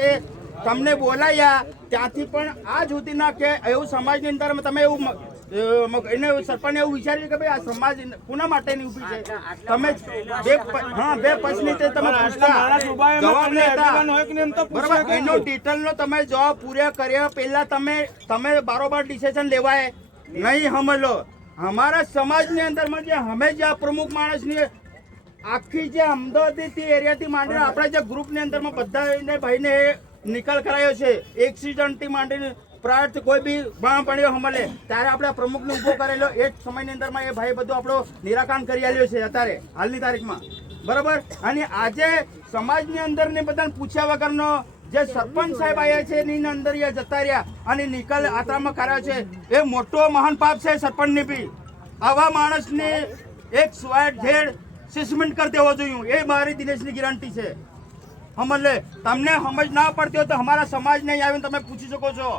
કે તમને બોલાયા ત્યાંથી પણ આ સુધીના કે એવું સમાજની અંદર તમે એવું એને સરપંચ એવું વિચાર્યું કે ભાઈ આ સમાજ કોના માટેની ઊભી છે? તમે બે પછની તે તમે જવાબ લેતા બરાબર, એનો ડિટેલનો તમે જવાબ પૂરા કર્યા પહેલા તમે બારોબાર ડિસિઝન લેવાય નહીં. સમજો અમારા સમાજની અંદરમાં જે અમે જે આ પ્રમુખ માણસની આખી જે અમદાવાદથી એરિયાથી માંડીને આપણા જે ગ્રુપની અંદરમાં બધા ભાઈને નિકાલ કરાયો છે. એક્સિડન્ટથી માંડીને પ્રાર્થ કોઈ બી પડ્યો હમલે ત્યારે આપણે પ્રમુખને ઊભો કરેલો એ જ સમયની અંદરમાં એ ભાઈ બધું આપણો નિરાકરણ કરી આલ્યો છે અત્યારે હાલની તારીખમાં બરાબર. અને આજે સમાજની અંદર ને બધાને પૂછ્યા વગરનો જે સરપંચ સાહેબ આવ્યા છે એની અંદર એ જતા રહ્યા અને નિકાલ આત્રામાં કર્યા છે એ મોટો મહાન પાપ છે સરપંચની બી. આવા માણસને એક સ્વાટ ઝેડ સસ્પેન્ડ કરી દેવો જોઈએ એ મારી દિનેશની ગેરંટી છે. સમજ તમને સમજ ના પડતી હોય તો અમારા સમાજને આવીને તમે પૂછી શકો છો.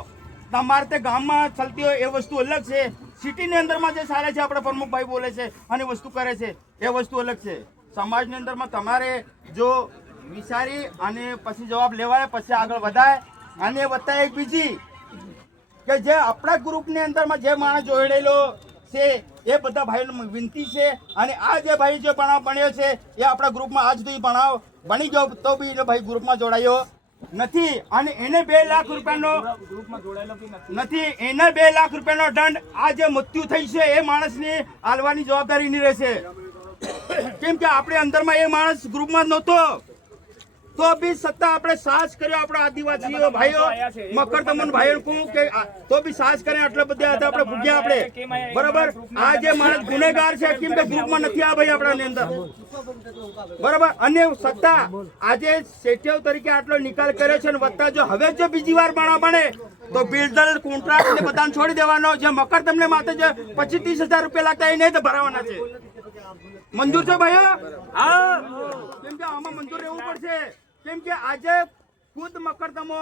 તમારે તે ગામમાં ચાલતી હોય એ વસ્તુ અલગ છે. સિટીની અંદરમાં જે ચાલે છે આપણે પ્રમુખભાઈ બોલે છે અને વસ્તુ કરે છે એ વસ્તુ અલગ છે. સમાજની અંદરમાં તમારે જો વિચારી અને પછી જવાબ લેવાય પછી આગળ વધાય. અને વધતા એક બીજી કે જે આપણા ગ્રુપની અંદરમાં જે માણસ જોડેલો છે એ બધા ભાઈઓને વિનંતી છે. અને આ જે ભાઈ જે ભણાવ ભણ્યો છે એ આપણા ગ્રુપમાં આજ સુધી ભણાવ ભણી જાવ તો બી એ ભાઈ ગ્રુપમાં જોડાયો નથી. અને એને 2 લાખ રૂપિયાનો નથી, એને 2 લાખ રૂપિયાનો દંડ આ જે મૃત્યુ થઈ છે એ માણસની આલવાની જવાબદારી ની રહેશે. કેમ કે આપણે અંદરમાં એ માણસ ગ્રુપમાં નહોતો તો બી સત્તા આપણે સાહસ કર્યો. આપણા આદિવાસીઓ ભાઈઓ મકરતમન ભાઈઓ કહું કે તો બી સાહસ કરે આટલા બધા હતા આપણે ભૂગ્યા આપણે બરાબર. આ જે માણસ ગુનેગાર છે કેમ કે ગ્રુપમાં નથી આ ભાઈ આપણાની અંદર બરાબર. અને સત્તા આજે સેઠિયો તરીકે આટલો નિકાલ કર્યો છે. વત્તા જો હવે જો બીજી વાર બને તો બિલ્ડર કોન્ટ્રાક્ટ ને બધાને છોડી દેવાનો. જે મકર તમને માથે જે 25-30 હજાર રૂપિયા લાગતા એ નહીં તો ભરાવાના છે. મંજૂર છે ભાઈઓ? હા, કેમ કે આમાં મંજૂર રહેવું પડશે. કેમ કે આજે ખુદ મકરતમો